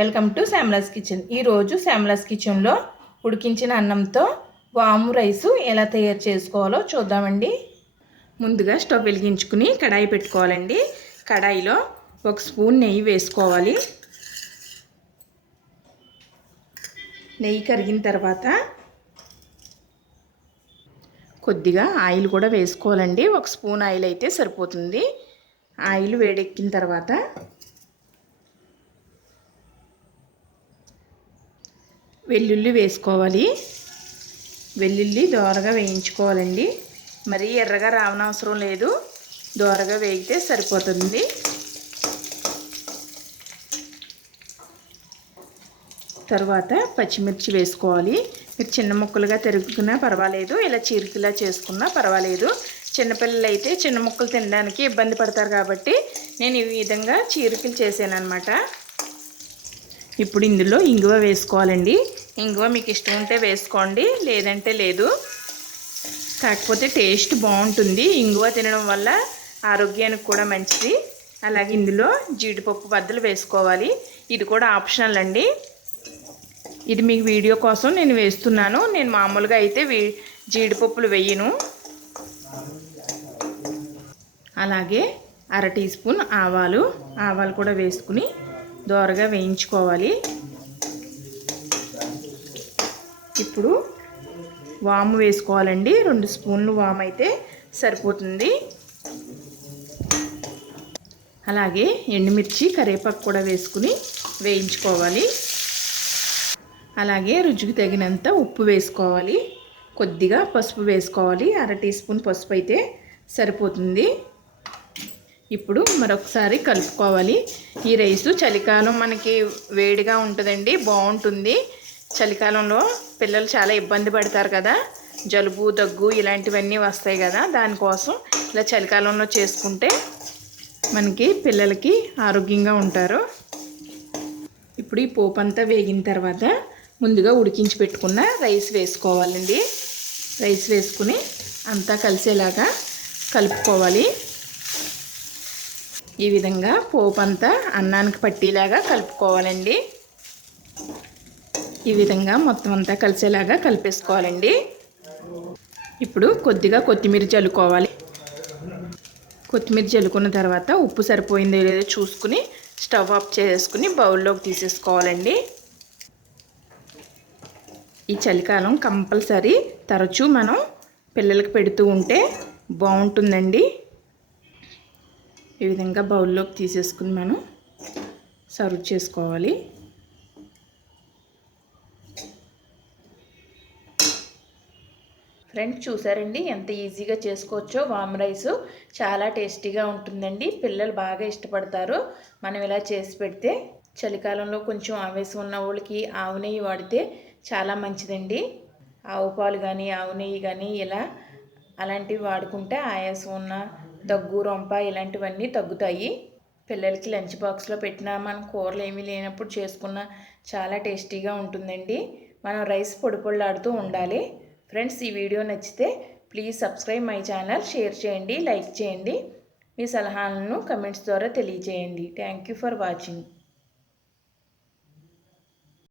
Welcome to శ్యామలాస్ kitchen. ఈరోజు శ్యామలాస్ కిచెన్లో ఉడికించిన అన్నంతో వాము రైసు ఎలా తయారు చేసుకోవాలో చూద్దామండి. ముందుగా స్టవ్ వెలిగించుకుని కడాయి పెట్టుకోవాలండి. కడాయిలో 1 స్పూన్ నెయ్యి వేసుకోవాలి. నెయ్యి కరిగిన తర్వాత కొద్దిగా ఆయిల్ కూడా వేసుకోవాలండి. 1 స్పూన్ ఆయిల్ అయితే సరిపోతుంది. ఆయిల్ వేడెక్కిన తర్వాత వెల్లుల్లి వేసుకోవాలి. వెల్లుల్లి దోరగా వేయించుకోవాలండి. మరీ ఎర్రగా రావనవసరం లేదు, దోరగా వేగితే సరిపోతుంది. తర్వాత పచ్చిమిర్చి వేసుకోవాలి. మీరు చిన్న ముక్కలుగా తరుగుకున్నా పర్వాలేదు, ఇలా చీరికలా చేసుకున్నా పర్వాలేదు. చిన్నపిల్లలు అయితే చిన్న ముక్కలు తినడానికి ఇబ్బంది పడతారు కాబట్టి నేను ఈ విధంగా చీరికలు చేశాను అన్నమాట. ఇప్పుడు ఇందులో ఇంగువ వేసుకోవాలండి. ఇంగువ మీకు ఇష్టం ఉంటే వేసుకోండి, లేదంటే లేదు. కాకపోతే టేస్ట్ బాగుంటుంది. ఇంగువ తినడం వల్ల ఆరోగ్యానికి కూడా మంచిది. అలాగే ఇందులో జీడిపప్పు బద్దలు వేసుకోవాలి. ఇది కూడా ఆప్షనల్ అండి. ఇది మీకు వీడియో కోసం నేను వేస్తున్నాను. నేను మామూలుగా అయితే జీడిపప్పులు వేయను. అలాగే 1/2 టీ స్పూన్ ఆవాలు కూడా వేసుకుని దోరగా వేయించుకోవాలి. ఇప్పుడు వాము వేసుకోవాలండి. 2 స్పూన్లు వాము అయితే సరిపోతుంది. అలాగే ఎండుమిర్చి కరివేపాకు కూడా వేసుకుని వేయించుకోవాలి. అలాగే రుచికి తగినంత ఉప్పు వేసుకోవాలి. కొద్దిగా పసుపు వేసుకోవాలి. 1/2 టీ స్పూన్ పసుపు అయితే సరిపోతుంది. ఇప్పుడు మరొకసారి కలుపుకోవాలి. ఈ రైసు చలికాలం మనకి వేడిగా ఉంటుందండి, బాగుంటుంది. చలికాలంలో పిల్లలు చాలా ఇబ్బంది పడతారు కదా, జలుబు దగ్గు ఇలాంటివన్నీ వస్తాయి కదా, దానికోసం ఇలా చలికాలంలో చేసుకుంటే మనకి పిల్లలకి ఆరోగ్యంగా ఉంటారు. ఇప్పుడు ఈ పోపు అంతా వేగిన తర్వాత ముందుగా ఉడికించి పెట్టుకున్న రైస్ వేసుకోవాలండి. రైస్ వేసుకుని అంతా కలిసేలాగా కలుపుకోవాలి. ఈ విధంగా పోపు అంతా అన్నానికి పట్టేలాగా కలుపుకోవాలండి. ఈ విధంగా మొత్తం అంతా కలిసేలాగా కలిపేసుకోవాలండి. ఇప్పుడు కొద్దిగా కొత్తిమీర చల్లుకోవాలి. కొత్తిమీర చల్లుకున్న తర్వాత ఉప్పు సరిపోయిందో లేదో చూసుకుని స్టవ్ ఆఫ్ చేసుకుని బౌల్లోకి తీసేసుకోవాలండి. ఈ చలికాలం కంపల్సరీ తరచూ మనం పిల్లలకి పెడుతూ ఉంటే బాగుంటుందండి. ఈ విధంగా బౌల్లోకి తీసేసుకుని మనం సర్వ్ చేసుకోవాలి. ఫ్రెండ్స్ చూసారండి ఎంత ఈజీగా చేసుకోవచ్చో. వామ్ రైసు చాలా టేస్టీగా ఉంటుందండి. పిల్లలు బాగా ఇష్టపడతారు మనం ఇలా చేసి పెడితే. చలికాలంలో కొంచెం ఆవేశం ఉన్న వాళ్ళకి ఆవు నెయ్యి వాడితే చాలా మంచిదండి. ఆవు పాలు కానీ ఆవు నెయ్యి కానీ అలాంటివి వాడుకుంటే ఆయాసం ఉన్న దగ్గు రొంప ఇలాంటివన్నీ తగ్గుతాయి. పిల్లలకి లంచ్ బాక్స్లో పెట్టినా మనం కూరలు ఏమీ లేనప్పుడు చేసుకున్న చాలా టేస్టీగా ఉంటుందండి. మనం రైస్ పొడి పొడిలాడుతూ ఉండాలి. ఫ్రెండ్స్ ఈ వీడియో నచ్చితే please subscribe my channel, share చేయండి, లైక్ చేయండి. మీ సలహాలను కమెంట్స్ ద్వారా తెలియజేయండి. Thank you for watching.